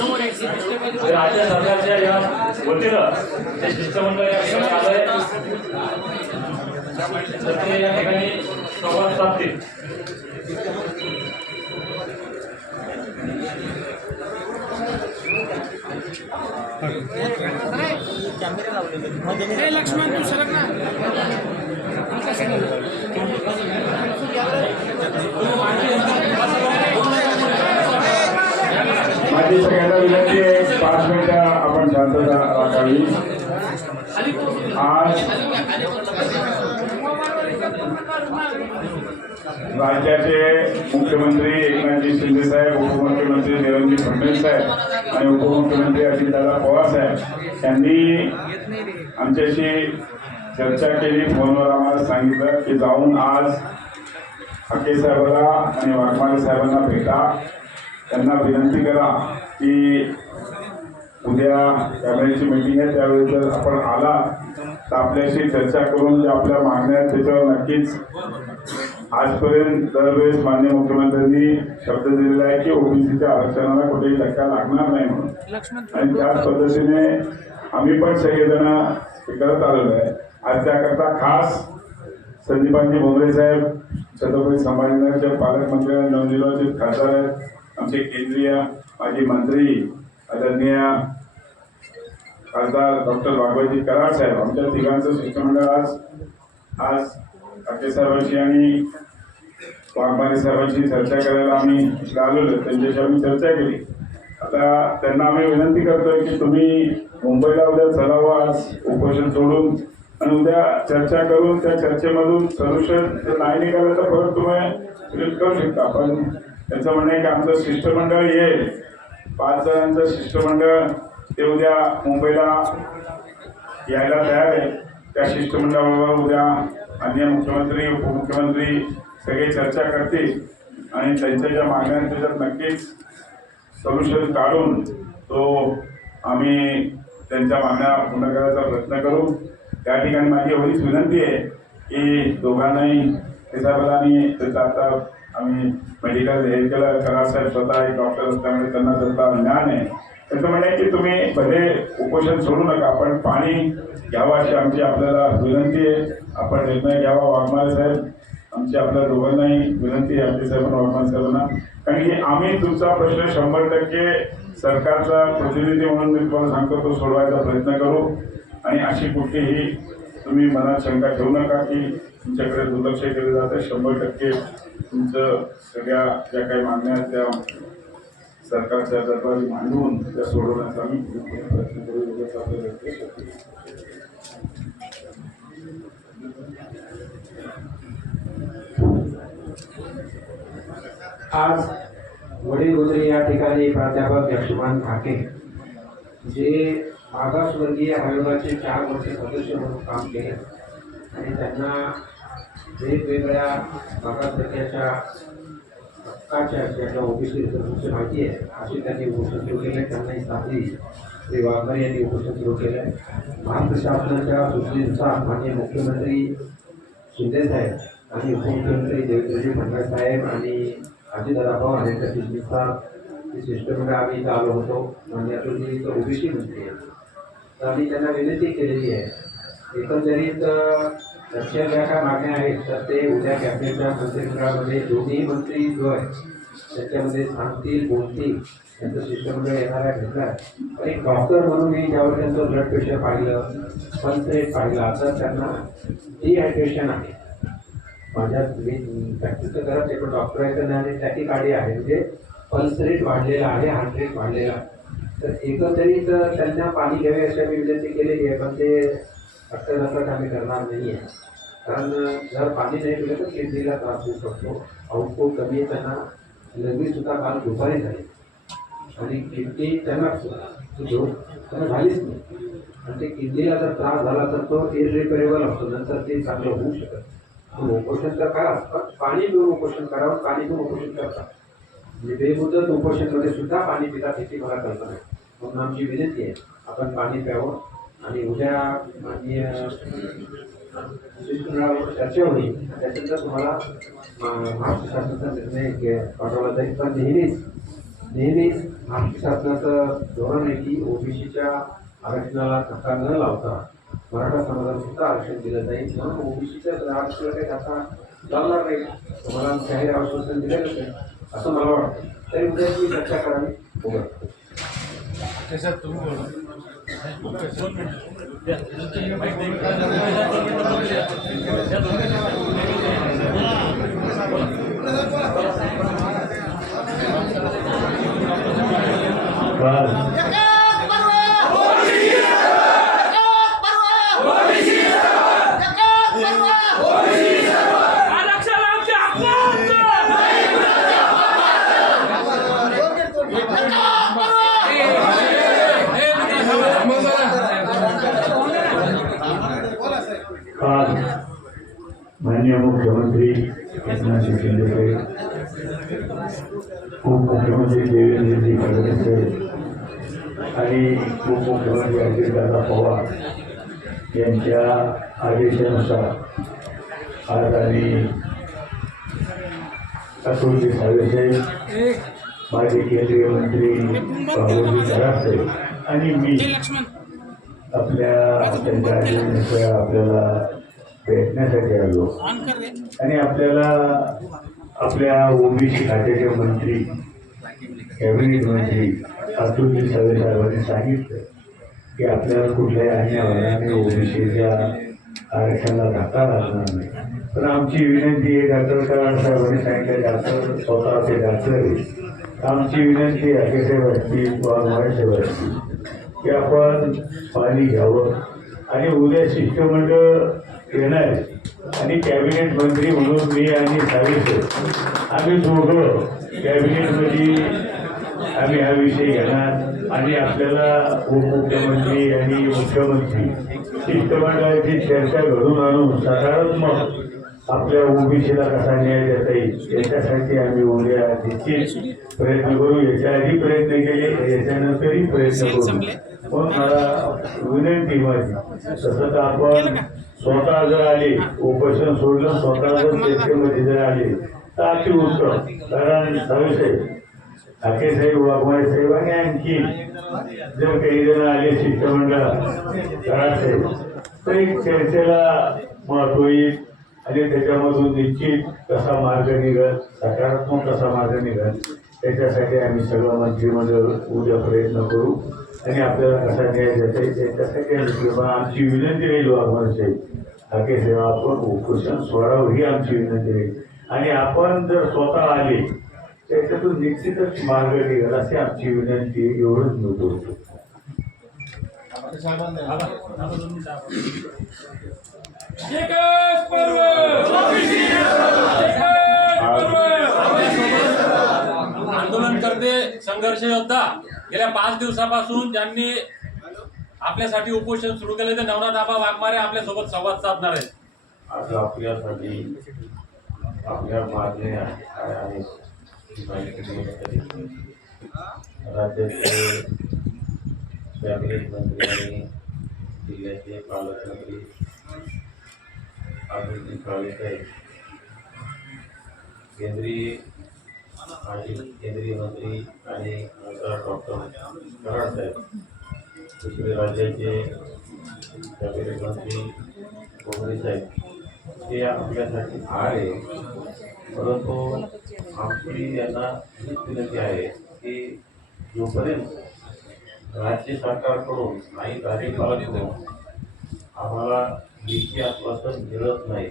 राज्य सरकारच्या या वतीनं जे शिष्टमंडळ या ठिकाणी तर ते या ठिकाणी संवाद साधतील. हे लक्ष्मण तू सरक ना. माझी सगळ्यांना विनंती आहे पाच मिनिटं आपण शांतता राखावी. आज राज्याचे मुख्यमंत्री एकनाथजी शिंदे साहेब उपमुख्यमंत्री देवेंद्र फडणवीस साहेब आणि उपमुख्यमंत्री अजितदादा पवार साहेब यांनी आमच्याशी चर्चा केली फोनवर आम्हाला सांगितलं की जाऊन आज हके साहेबांना आणि वाघमारे साहेबांना भेटा. त्यांना विनंती करा की उद्या कॅबिनेटची मीटिंग आहे त्यावेळी जर आपण आला तर आपल्याशी चर्चा करून ज्या आपल्या मागण्या आहेत त्याच्यावर नक्कीच आजपर्यंत दरवेळेस मान्य मुख्यमंत्र्यांनी शब्द दिलेला आहे की ओबीसीच्या आरक्षणाला कुठेही धक्का लागणार नाही म्हणून. आणि त्याच पद्धतीने आम्ही पण सगळेजण हे करत आलेलो आहे. आज त्याकरता खास संदीपांजी भोंगरे साहेब छत्रपती संभाजीनगरचे पालकमंत्री आणि नवनिर्वाचित खासदार आहेत. आमचे केंद्रीय माजी मंत्री आदरणीय खासदार डॉक्टर बाबाजी कराड साहेब आमच्या तिघांचं शिष्टमंडळ आज आज ठाकरे साहेबांशी आणि वाघमारे साहेबांशी चर्चा करायला आम्ही इकडे आलेलो त्यांच्याशी आम्ही चर्चा केली. आता त्यांना आम्ही विनंती करतोय की तुम्ही मुंबईला उद्या चलावं आज उपोषण सोडून आणि उद्या चर्चा करून त्या चर्चेमधून सोल्युशन नाही निघालं तर परत तुम्ही करू शकता. पण त्यांचं म्हणणं आहे की आमचं शिष्टमंडळ येईल. पाच जणांचं शिष्टमंडळ ते उद्या मुंबईला यायला तयार आहे. त्या शिष्टमंडळावर उद्या अन्य मुख्यमंत्री उपमुख्यमंत्री सगळे चर्चा करतील आणि त्यांच्या ज्या मागण्या जर त्याच्यात नक्कीच सोल्युशन काढून तो आम्ही त्यांच्या मागण्या पूर्ण करायचा प्रयत्न करू. त्या ठिकाणी माझी एवढीच विनंती आहे की दोघांनाही ते आणि त्याचा आता आम्ही मेडिकल हे केलं करासाहेब स्वतः एक डॉक्टर असल्यामुळे त्यांना त्याचा ज्ञान आहे. त्यांचं म्हणणं आहे की तुम्ही भले उपोषण सोडू नका पण पाणी घ्यावं अशी आमची आपल्याला विनंती आहे. आपण निर्णय घ्यावा वाघमारे साहेब. आमची आपल्या दोघांनाही विनंती आहे आमची साहेबांना वाघमारे साहेबांना. कारण की आम्ही तुमचा प्रश्न शंभर टक्के सरकारचा प्रतिनिधी म्हणून मी तुम्हाला सांगतो तो सोडवायचा प्रयत्न करू. आणि अशी कुठलीही तुम्ही मनात शंका ठेवू नका की तुमच्याकडे दुर्लक्ष केलं जातं. शंभर टक्के तुमचं सगळ्या ज्या काही मागण्या आहेत त्या सरकारच्या दरबारी मांडून त्या सोडवण्याचा आम्ही प्रयत्न करू. एवढंच आपलं व्यक्त आज वडीलगोदरी या ठिकाणी प्राध्यापक लक्ष्मण ठाके जे मागासवर्गीय आयोगाचे चार वर्ष सदस्य म्हणून काम केले. आणि त्यांना वेगवेगळ्या भागासारख्याच्या हक्काच्या ज्याच्या ओबीसी रिझर्वेशनची माहिती आहे अशी त्यांनी उपोषण सुरू केले त्यांनाही साथी श्री वाघमारे यांनी उपोषण सुरू केलं आहे. महाराष्ट्र शासनाच्या सूचनेनुसार माननीय मुख्यमंत्री शिंदेसाहेब आणि उपमुख्यमंत्री देवेंद्रजी फडणवीस साहेब आणि अजितदादा पवार यांच्या सूचनेनुसार शिष्टमंडळ आम्ही इथं आलो होतो. मान्य अतुलजी इथं ओबीसी मंत्री आहे तर आम्ही त्यांना विनंती केलेली आहे एकंदरीत अ, ज्या काय मागण्या आहेत तर ते उद्या कॅबिनेटच्या मंत्रिमंडळामध्ये दोन्ही मंत्री जो आहे त्याच्यामध्ये सांगतील बोलतील त्यांचं शिष्टमंडळ येणार आहे भेटणार आणि एक डॉक्टर म्हणून मी ज्यावर त्यांचं ब्लड प्रेशर पाहिलं पल्स रेट पाहिला तर त्यांना डिहायड्रेशन आहे. माझ्या मी प्रॅक्टिस तर करत नाही पण डॉक्टर आहे त्यांना आणि टॅकिकार्डिया आहे. म्हणजे पल्स रेट वाढलेला आहे हार्ट रेट वाढलेला आहे. तर एकंदरीत त्यांना पाणी घ्यावे अशा मी विनंती केलेली आहे पण ते रक्तदाखल आम्ही करणार नाही आहे कारण जर पाणी नाही पिलं तर किडनीला त्रास होऊ शकतो. आउटपुट कमी येताना त्यांना. सुद्धा काल दुपारी झाली. आणि किडनी त्यांना झोप त्यांना झालीच नाही. आणि ते किडनीला जर त्रास झाला तर तो इरिपेरेबल असतो. नंतर ते चांगलं होऊ शकत उपोषण तर काय पण पाणी पिऊन उपोषण करावं पाणी पिऊन उपोषण करतात म्हणजे बेमुदत उपोषणमध्ये सुद्धा पाणी पितात याची मला कल्पना आहे. म्हणून आमची विनंती आहे आपण पाणी प्यावं. आणि उद्या माननीय शिष्टमंडळावर चर्चा होईल. त्याच्यानंतर तुम्हाला अं, महाराष्ट्र शासनाचा निर्णय घे- पाठवला जाईल. पण नेहमीच नेहमीच आमच्या शासनाचं धोरण आहे की ओबीसीच्या आरक्षणाला धक्का न लावता मराठा समाजाला सुद्धा आरक्षण दिलं जाईल. म्हणून ओबीसीच्या आरक्षणाला काही धक्का लावणार नाही. तुम्हाला जाहीर आश्वासन दिलेलं नाही असं मला वाटतं. तरी उद्या मी चर्चा करावी. बघा त्याच्यात तुम्ही बोला आरक्षण आमच्या हक्काचं! आज माननीय मुख्यमंत्री एकनाथ शिंदे साहेब उपमुख्यमंत्री देवेंद्रजी फडणवीस साहेब आणि उपमुख्यमंत्री अजितदादा पवार यांच्या आदेशानुसार आज आम्ही अतुलजी साहेब माजी केंद्रीय मंत्री बाबूजी साहेब आणि मी आपल्या त्यांच्या आठवणीनुसार आपल्याला भेटण्यासाठी आलो. आणि आपल्याला आपल्या ओबीसी खात्याचे मंत्री कॅबिनेट मंत्री अतुलजी सवे साहेबांनी सांगितलं की आपल्याला कुठल्याही अन्यायाने ओबीसीच्या आरक्षणाला धक्का लागणार नाही. पण आमची विनंती आहे डॉक्टर कराड साहेबांनी सांगितलं डॉक्टर स्वतः ते डॉक्टर आमची विनंती आहे साहेब असतील वाघमारे साहेब असतील की आपण पाणी घ्यावं. आणि उद्या शिष्टमंडळ येणार आणि कॅबिनेट मंत्री म्हणून मी आणि सावित्र आम्ही दोघं कॅबिनेटमध्ये आम्ही हा विषय घेणार. आणि आपल्याला उपमुख्यमंत्री आणि मुख्यमंत्री शिष्टमंडळाची चर्चा घडून आणून सकारात्मक आपल्या ओबीसीला कसा न्याय देता येईल याच्यासाठी आम्ही उद्या निश्चित प्रयत्न करू. याच्या आधी प्रयत्न केले याच्यानंतरही प्रयत्न करू. पण मला विनंती माझी तसं तर आपण स्वतः जर आले उपोषण सोडलं स्वतः जर चर्चेमध्ये जर आले तर अति उत्तम. कारण साहेब ठाके साहेब वाघमारे साहेब आणि आणखी जर काही जण आले शिष्टमंडळात कराड साहेब तर एक चर्चेला महत्त्व येईल. आणि त्याच्यामधून निश्चित कसा मार्ग निघत सकारात्मक कसा मार्ग निघाल त्याच्यासाठी आम्ही सगळं मंत्रिमंडळ उद्या प्रयत्न करू. आणि आपल्याला कसा न्याय देता येईल त्याच्यासाठी आम्ही किंवा आमची विनंती राहील वाघमारे साहेब ठाके साहेब आपण उपोषण सोडावं ही आमची विनंती राहील. आणि आपण जर स्वतः आले त्याच्यातून निश्चितच मार्ग निघाल अशी आमची विनंती आहे. एवढंच पर्व आंदोलन करते संघर्ष योद्धा गेल्या पाच दिवसापासून ज्यांनी आपल्यासाठी उपोषण सुरू केलं ते नवनाथ दाबा वाघमारे आपल्यासोबत संवाद साधणार आहेत. आज आपल्यासाठी आपल्या मागण्या काय आहेत राज्याचे कॅबिनेट मंत्री आणि जिल्ह्याचे पालकमंत्री अभिजित काळे साहेब केंद्रीय माजी केंद्रीय मंत्री आणि आमदार डॉक्टर म्हणजे कराड साहेब. दुसरे राज्याचे कॅबिनेट मंत्री कोंगडे साहेब. हे आपल्यासाठी आले परंतु आमची यांना हीच विनंती आहे की जोपर्यंत राज्य सरकारकडून काही कार्यपालकडून आम्हाला लेखी आश्वासन मिळत नाही.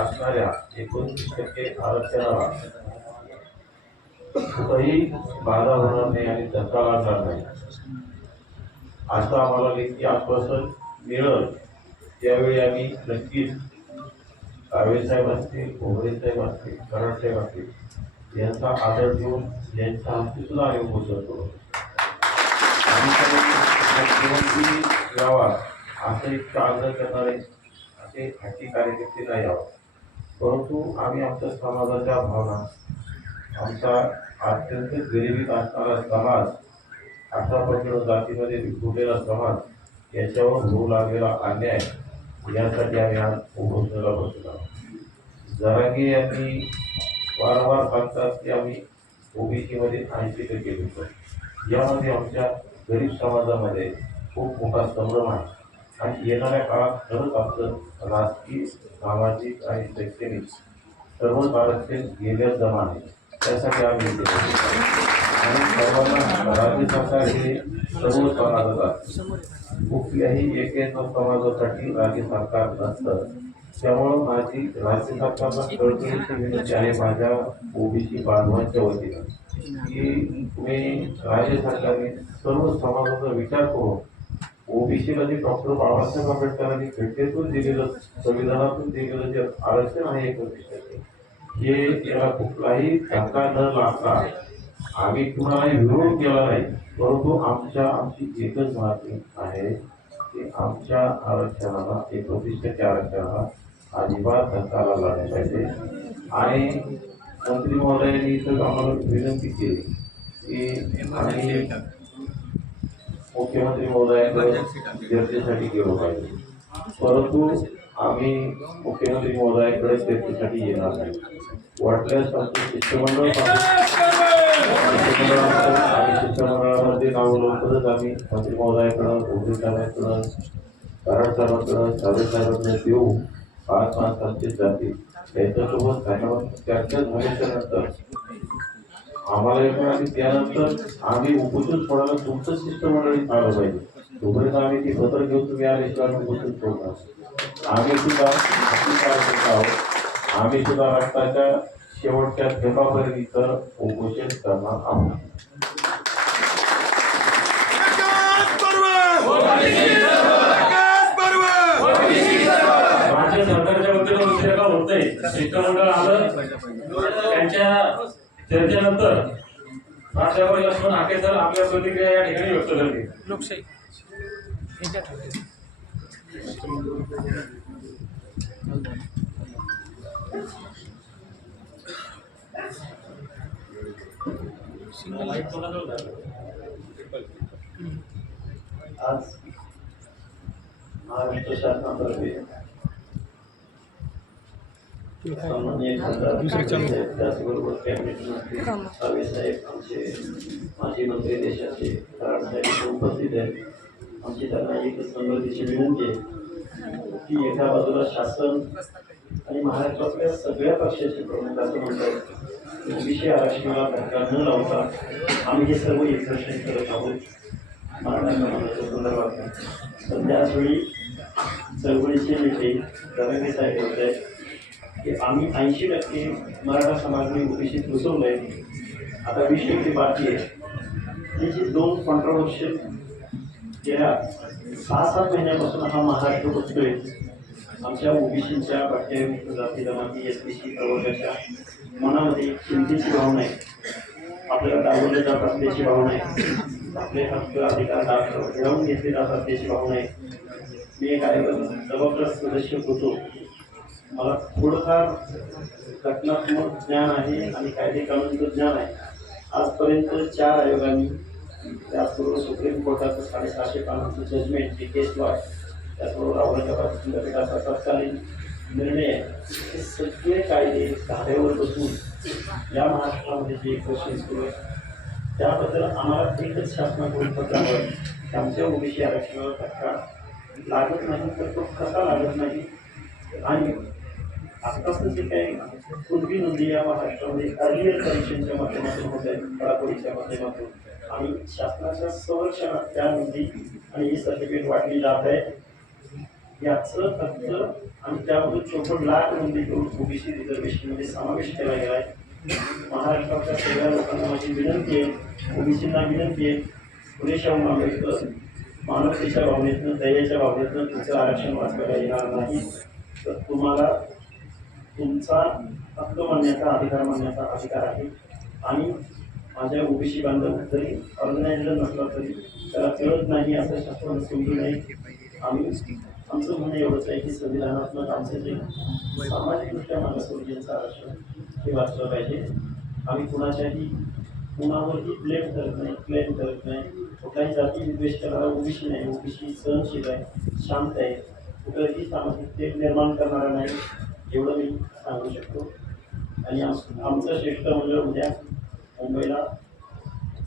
असणाऱ्या एकोणतीस टक्के आरक्षणाला कुठंही बाधा होणार नाही आणि धक्का लागणार नाही. असं आम्हाला लेखी आश्वासन मिळत त्यावेळी आम्ही नक्कीच काळे साहेब असतील कोगरे साहेब असतील कराड साहेब असतील यांचा आदर देऊन यांच्या हस्ते सुद्धा आम्ही उपोषण करू. मुख्यमंत्री यावा असं एक आग्रह करणारे असे हाती कार्यकर्ते नाही यावं परंतु आम्ही आमच्या समाजाच्या भावना आमचा अत्यंत गरिबीत असणारा समाज आतापर्यंत जातीमध्ये विखुरलेला समाज याच्यावर होऊ लागलेला अन्याय यासाठी आम्ही आज उपोषणाला बसलो जरांगे यांनी वारंवार सांगतात की आम्ही ओबीसीमध्ये ऐंशी टक्के घेतो यामध्ये आमच्या गरीब समाजामध्ये खूप मोठा संभ्रम आहे. आणि येणाऱ्या काळात खरंच आपलं राजकीय सामाजिक आणि शैक्षणिक सर्वच आरक्षण गेल्या जमा आहे त्यासाठी आम्ही आणि सर्वांना राज्य सरकार हे सर्व समाजात कुठल्याही एक समाजासाठी राज्य सरकार नसतं. त्यामुळं माझी राज्य सरकारला कळकळीची विनंती आहे माझ्या ओबीसी बांधवांच्या वतीनं. की तुम्ही राज्य सरकारने सर्व समाजाचा विचार करून ओबीसीला जे डॉक्टर बाबासाहेब आंबेडकरांनी घटनेतून दिलेलं संविधानातून दिलेलं जे आरक्षण आहे एकोणतीस टक्के हे याला कुठलाही धक्का न लागता आम्ही कुणालाही विरोध केला नाही परंतु आमच्या आमची एकच मागणी आहे की आमच्या आरक्षणाला एकोणतीस टक्के आरक्षणाला अजिबात धक्का लागला नाही पाहिजे. आणि मंत्री महोदयांनी तर आम्हाला विनंती केली की आम्ही मुख्यमंत्री महोदयांकडे चर्चेसाठी गेलो पाहिजे. परंतु आम्ही मुख्यमंत्री महोदयांकडे चर्चेसाठी येणार नाही. वाटल्यास आमचे शिष्टमंडळ आम्ही शिष्टमंडळामध्ये नाव लवकरच आम्ही मंत्री महोदयाकडं भोसले साहेबांकडं कराड साहेबांकडं साहेब साहेबांकडे देऊ पाच पाच आमचे जातील त्यांच्यासोबत साहेबांवर चर्चा झाल्याच्यानंतर आम्हाला एक मिळाली त्यानंतर आम्ही उपोषण पडायला तुमचं शिष्टमंडळी आलं पाहिजे. तोपर्यंत आम्ही ती पत्र घेऊन तुम्ही आल्याशिवाय आम्ही उपोषण सोडणार आम्ही सुद्धा आपली काय करत आहोत. आम्ही सुद्धा रक्ताच्या शेवटच्या थेंबापर्यंत इथं उपोषण करणार आहोत. राज्य सरकारच्या वतीनं दुसरं का होत नाही शिष्टमंडळ आलं. त्यांच्या चर्चेनंतर प्राध्यापक लक्ष्मण हाके सर आपल्या प्रतिक्रिया या ठिकाणी व्यक्त करतील लोकशाही. आज महाराष्ट्र शासनातर्फे त्याचबरोबर कॅबिनेट मंत्री सावे साहेब आमचे माजी मंत्री देशाचे साहेब उपस्थित आहेत. आमची त्यांना एक संगतीची विनंती आहे की एका बाजूला शासन आणि महाराष्ट्रातल्या सगळ्या पक्षाचे प्रमुख असं म्हणतात ओबीसी आरक्षणाला धक्का न लावता आम्ही हे सर्व एक्झर्शन करत आहोत मराठा समाजाच्या संदर्भात तर त्याचवेळी चळवळीचे नेते दरंगे साहेब होते. की आम्ही ऐंशी टक्के मराठा समाजाने ओबीसीत आहे आता वीस टक्के बाकी आहे. हे जे दोन कॉन्ट्रोवर्शियल गेल्या सहा सात महिन्यापासून हा महाराष्ट्र बघतोय आमच्या ओबीसीच्या पाठ्ययुक्त जाती जमाती एस टी सी प्रवर्गाच्या मनामध्ये एक चिंतेची भावना आहे. आपल्याला डावलले जात असल्याची भावना आहे. आपले हक्क अधिकार दाखव हिरावून घेतले जात असल्याची भावना आहे. मी एक आयोगाचा जबाबदार सदस्य होतो मला थोडंफार घटनात्मक ज्ञान आहे आणि कायदे कानूनचं ज्ञान आहे. आजपर्यंत चार आयोगांनी त्याचबरोबर सुप्रीम कोर्टाचं साडेसहाशे पानांचं जजमेंट जे केस लॉ आहे त्याचबरोबर औरंगाबाद खंडपीठाचा तत्कालीन निर्णय आहे. हे सगळे कायदे धारेवर बसून या महाराष्ट्रामध्ये जे क्वेश्चन सुरू आहे त्याबद्दल आम्हाला एकच शासनाकडून पत्र हवं की आमच्या ओबीसी आरक्षणाला धक्का लागत नाही तर तो कसा लागत नाही? आणि आतापासून जे काही पूर्वी नोंदी या महाराष्ट्रामध्ये अर्लियर परीक्षांच्या माध्यमातून होत आहे पडापोडीच्या माध्यमातून. आणि शासनाच्या संरक्षणात त्या नोंदी आणि ही सर्टिफिकेट वाटली जात आहे. याचं फक्त आणि त्यामधून चोपन्न लाख नोंदी करून ओबीसी रिझर्वेशनमध्ये समावेश केला गेला आहे. महाराष्ट्राच्या सगळ्या लोकांना माझी विनंती आहे ओबीसींना विनंती आहे पुरेशा आंबेडकर मानवतेच्या भावनेतनं दयेच्या भावनेतनं तुमचं आरक्षण वाचवायला येणार नाही. तर तुम्हाला तुमचा हक्क मानण्याचा अधिकार मानण्याचा अधिकार आहे. आणि माझ्या ओबीसी बांधव जरी ऑर्गनायझर नसला तरी त्याला कळत नाही असं शास्त्रानं समजू नये. आम्ही आमचं म्हणणं एवढंच आहे की संविधानात्मक आमचं जे सामाजिकदृष्ट्या मागासवर्गीयांचं आरक्षण हे वाचलं पाहिजे. आम्ही कुणाच्याही कुणावरही ब्लेम करत नाही क्लेम करत नाही. कुठल्याही जाती विद्वेष करणारा ओबीसी नाही. ओबीसी सहनशील आहे शांत आहे. कुठलंही सामाजिक तेढ निर्माण करणारा नाही. एवढं मी सांगू शकतो. आणि आम- आमचं शिष्टमंडळ उद्या मुंबईला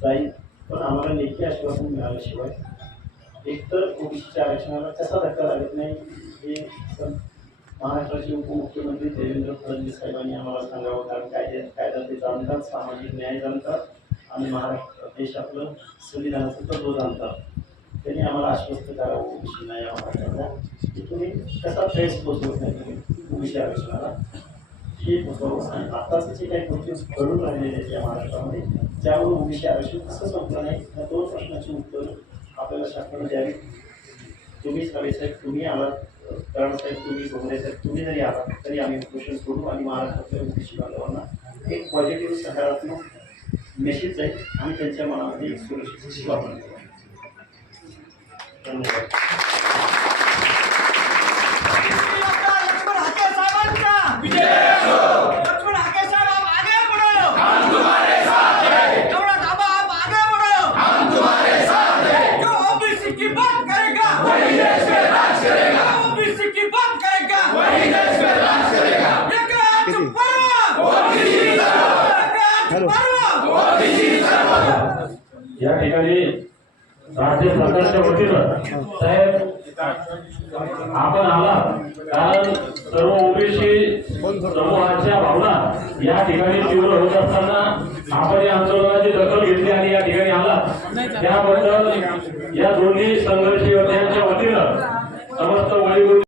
जाईल. पण आम्हाला लेखी आश्वासन मिळाल्याशिवाय. एकतर ओबीसीच्या आरक्षणाला कसा धक्का लागत नाही हे महाराष्ट्राचे उपमुख्यमंत्री देवेंद्र फडणवीस साहेबांनी आम्हाला सांगावं कारण कायदे कायदा ते जाणतात सामाजिक न्याय जाणतात आणि महाराष्ट्र देश आपलं संविधानाचं तत्व जाणतात त्यांनी आम्हाला आश्वस्त करावं ओबीसी नाही आम्हाला की तुम्ही कसा फेस पोचवत नाही तुम्ही ओबीसी आरक्षणाला हे बघावं आणि आताच जे काही गोष्टी घडून राहिलेल्या आहेत या महाराष्ट्रामध्ये त्यावर ओबीसी आरक्षण कसं संपलं नाही या दोन प्रश्नाची उत्तर आपल्याला शासनाने द्यावी. तुम्ही सावे साहेब तुम्ही आलात. कारण साहेब तुम्ही भोगरे साहेब तुम्ही जरी आलात तरी आम्ही क्वेश्चन करू आणि महाराष्ट्रातल्या उद्देशी बांधवांना एक पॉझिटिव्ह सकारात्मक मेसेज जाईल आणि त्यांच्या मनामध्ये एक सुरक्षित वापर धन्यवाद लक्ष्मण हाके साहेबांचा लक्ष्मण हाके साहेब आप आगे बढ़ो हम तुम्हारे साथ हैं कमला धाबा आप आगे बढ़ो हम तुम्हारे साथ हैं जो ओबीसी की बात करेगा वही देश में राज करेगा ओबीसी की बात करेगा वही देश में राज करेगा एक आज पर्व ओबीसी एक आज पर्व ओबीसी या ठिकाणी राज्य वतीनं साहेब आपण आला कारण सर्व ओबीसी समूहाच्या भावना या ठिकाणी तीव्र होत असताना आपण या आंदोलनाची दखल घेतली आणि या ठिकाणी आला त्याबद्दल या दोन्ही संघर्ष योद्ध्यांच्या वतीनं समस्त वळीगुट